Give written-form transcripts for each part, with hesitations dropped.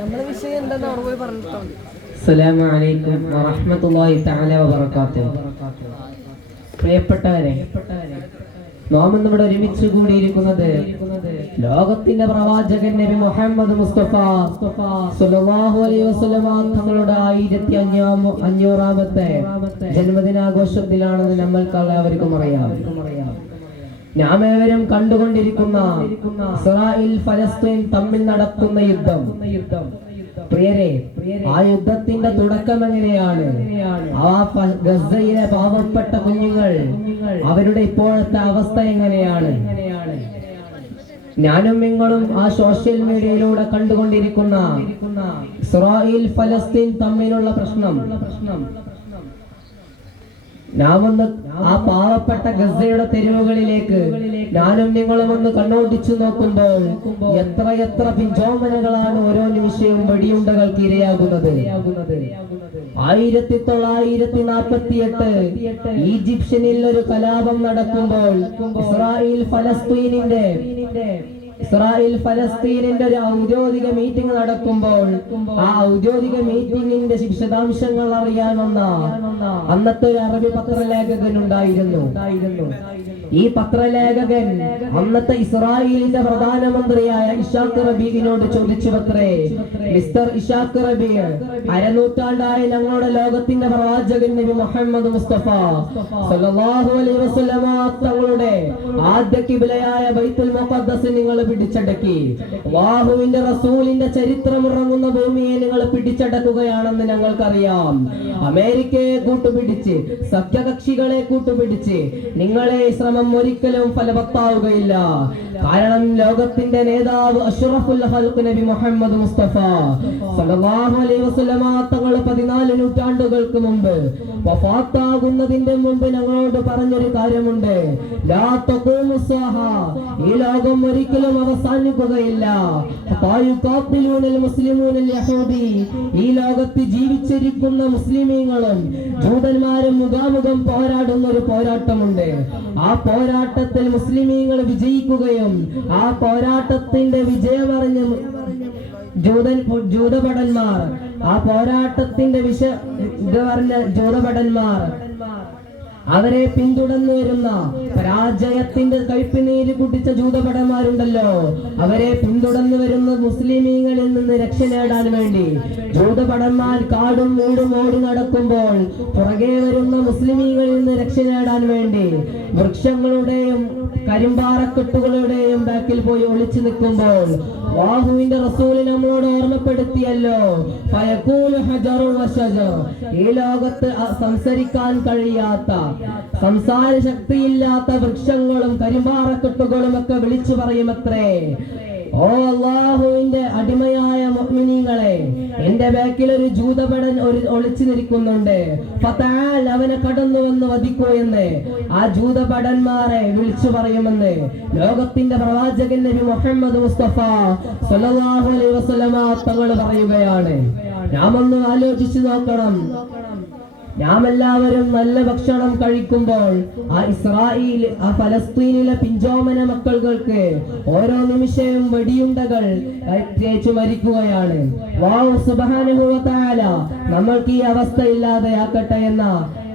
നമ്മളെ വിഷയം എന്താന്ന് ഓർമ്മ പറഞ്ഞിട്ടോ. അസ്സലാമു അലൈക്കും വറഹ്മത്തുള്ളാഹി തആല വബറകാതുഹു. പ്രിയപ്പെട്ടവരെ, നാം ഇന്നിവിടെ ഒരുമിച്ച് കൂടിയിരിക്കുന്നത് ലോകത്തിന്റെ പ്രവാചകൻ നബി മുഹമ്മദ് മുസ്തഫ സ്വല്ലല്ലാഹു അലൈഹി വസല്ലമ തങ്ങളുടെ 1500ാമത്തെ ജന്മദിനാഘോഷത്തിലാണെന്ന് നമ്മൾക്ക് എല്ലാവർക്കും അറിയാം. നാം ഏവരും കണ്ടുകൊണ്ടിരിക്കുന്ന ഇസ്രായേൽ ഫലസ്തീൻ തമ്മിൽ നടക്കുന്ന യുദ്ധം. പ്രിയരെ, ആ യുദ്ധത്തിന്റെ തുടക്കം എങ്ങനെയാണ്? ആ ഗസയിലെ പാവപ്പെട്ട കുഞ്ഞുങ്ങൾ, അവരുടെ ഇപ്പോഴത്തെ അവസ്ഥ എങ്ങനെയാണ്? ഞാനും നിങ്ങളും ആ സോഷ്യൽ മീഡിയയിലൂടെ കണ്ടുകൊണ്ടിരിക്കുന്ന ഇസ്രായേൽ ഫലസ്തീൻ തമ്മിലുള്ള പ്രശ്നം, നാം ഒന്ന് ആ പാവപ്പെട്ട ഗസയുടെ തെരുവുകളിലേക്ക് ഞാനും നിങ്ങളും ഒന്ന് കണ്ണോടിച്ചു നോക്കുമ്പോൾ എത്ര പിഞ്ചോമനകളാണ് ഓരോ നിമിഷവും വെടിയുണ്ടകൾക്ക് ഇരയാകുന്നത്. 1948 ഈജിപ്ഷ്യനിൽ ഒരു കലാപം നടക്കുമ്പോൾ ഇസ്രായേൽ ഫലസ്തീനിന്റെ ഒരു ഔദ്യോഗിക മീറ്റിംഗ് നടക്കുമ്പോൾ ആ ഔദ്യോഗിക മീറ്റിംഗിന്റെ വിശദാംശങ്ങൾ അറിയാൻ വന്ന അന്നത്തെ ഒരു അറബി പത്രലേഖകൻ ഉണ്ടായിരുന്നു. ഈ പത്രലേഖകൻ അന്നത്തെ ഇസ്രായേലിന്റെ പ്രധാനമന്ത്രിയായ ഇഷാഖ് റബീഖിനോട് ചോദിച്ചുവത്രേ, മിസ്റ്റർ ഇഷാഖ് റബീഖ്, അരനൂറ്റാണ്ടായി ഞങ്ങളുടെ ലോകത്തിന്റെ പ്രവാചകൻ നബി മുഹമ്മദ് മുസ്തഫ സ്വല്ലല്ലാഹു അലൈഹി വസല്ലമ തങ്ങളുടെ ആദ്യ ഖിബ്ലയായ ബൈത്തുൽ മുഖദ്ദസ് നിങ്ങൾ പിടിച്ചടക്കി. അല്ലാഹുവിന്റെ റസൂലിന്റെ ചരിത്രമുറങ്ങുന്ന ഭൂമിയെ നിങ്ങൾ പിടിച്ചടക്കുകയാണെന്ന് ഞങ്ങൾക്കറിയാം. അമേരിക്കയെ കൂട്ടുപിടിച്ച്, സഖ്യകക്ഷികളെ കൂട്ടുപിടിച്ച് നിങ്ങളെ ശ്രമം ഒരിക്കലും ഫലവത്താവുകയില്ല. കാരണം ലോകത്തിന്റെ നേതാവ് അഷ്റഫുൽ ഖൽഖ് നബി മുഹമ്മദ് മുസ്തഫ സ്വല്ലല്ലാഹു അലൈഹി വസല്ലമ തങ്ങൾ 14 നൂറ്റാണ്ടുകൾക്ക് മുമ്പ് വഫാത്താകുന്നതിന്റെ മുമ്പ് ഞങ്ങളോട് പറഞ്ഞൊരു കാര്യമുണ്ട്. ലാ തഖൂമു സ്സാഹ, ഈ ലോകം ഒരിക്കലും അവസാനിക്കുകയില്ല. ഈ ലോകത്ത് ജീവിച്ചിരിക്കുന്ന മുസ്ലിമീങ്ങളും ജൂതന്മാരും മുഖാമുഖം പോരാടുന്ന ഒരു പോരാട്ടമുണ്ട്. ആ പോരാട്ടത്തിൽ മുസ്ലിമീങ്ങൾ വിജയിക്കുകയും ആ പോരാട്ടത്തിന്റെ വിജയമറിഞ്ഞ് ജൂതഭടന്മാർ, ആ പോരാട്ടത്തിന്റെ ജൂതഭടന്മാർ അവരെ പിന്തുടർന്നു വരുന്ന പരാജയത്തിന്റെ കൈപ്പിനീര് കുടിച്ച ജൂതഭടന്മാരുണ്ടല്ലോ, അവരെ പിന്തുടർന്നു വരുന്ന മുസ്ലിമീങ്ങളിൽ നിന്ന് രക്ഷ നേടാൻ വേണ്ടി ജൂതഭടന്മാർ കാടും വീടും ഓടി നടക്കുമ്പോൾ പുറകെ വരുന്ന മുസ്ലിമീങ്ങളിൽ നിന്ന് രക്ഷ നേടാൻ വേണ്ടി വൃക്ഷങ്ങളുടെയും കരിമ്പാറക്കെട്ടുകളുടെയും ബാക്കിൽ പോയി ഒളിച്ചു നിൽക്കുമ്പോൾ അല്ലാഹുവിന്റെ റസൂൽ നമ്മോട് ഓർമ്മപ്പെടുത്തിയല്ലോ, ഈ ലോകത്ത് സംസാരിക്കാൻ കഴിയാത്ത, സംസാര ശക്തിയില്ലാത്ത വൃക്ഷങ്ങളും കരിമ്പാറക്കെട്ടുകളും ഒക്കെ വിളിച്ചു പറയുമത്രേ, ഓ അല്ലാഹുവിന്റെ അടിമയായ മുഅ്മിനീങ്ങളെ, എന്റെ ബാക്കിൽ ഒരു ജൂതഭടൻ ഒളിച്ചു നിൽക്കുന്നുണ്ട്, ഫതആൽ, അവനെ കടന്നു വന്ന് വധിക്കൂ എന്ന് ആ ജൂതഭടന്മാരെ വിളിച്ചു പറയുമെന്ന് ലോകത്തിന്റെ പ്രവാചകൻ നബി മുഹമ്മദ് മുസ്തഫ സ്വല്ലല്ലാഹു അലൈഹി വസല്ലമ തങ്ങൾ പറയുകയാണ്. നാം ഒന്ന് ആലോചിച്ചു നോക്കണം. നാം എല്ലാവരും നല്ല ഭക്ഷണം കഴിക്കുമ്പോൾ ആ ഫലസ്തീനിലെ പിഞ്ചോമന മക്കൾക്ക് ഓരോ നിമിഷവും വെടിയുണ്ടകൾ തേച്ചു മരിക്കുകയാണ്. അല്ലാഹു സുബ്ഹാനഹു വ തആല നമ്മൾക്ക് ഈ അവസ്ഥ ഇല്ലാതെയാക്കട്ടെ എന്ന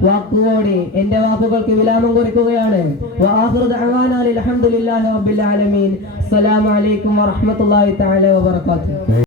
വാക്കുകൂടി എന്റെ വാക്കുകൾക്ക് വിരാമം കുറിക്കുകയാണ്. വആഖിറു ദഅവാനാ അൽഹംദുലില്ലാഹി റബ്ബിൽ ആലമീൻ. അസ്സലാമു അലൈക്കും വറഹ്മത്തുള്ളാഹി തആല വബറകാതുഹു.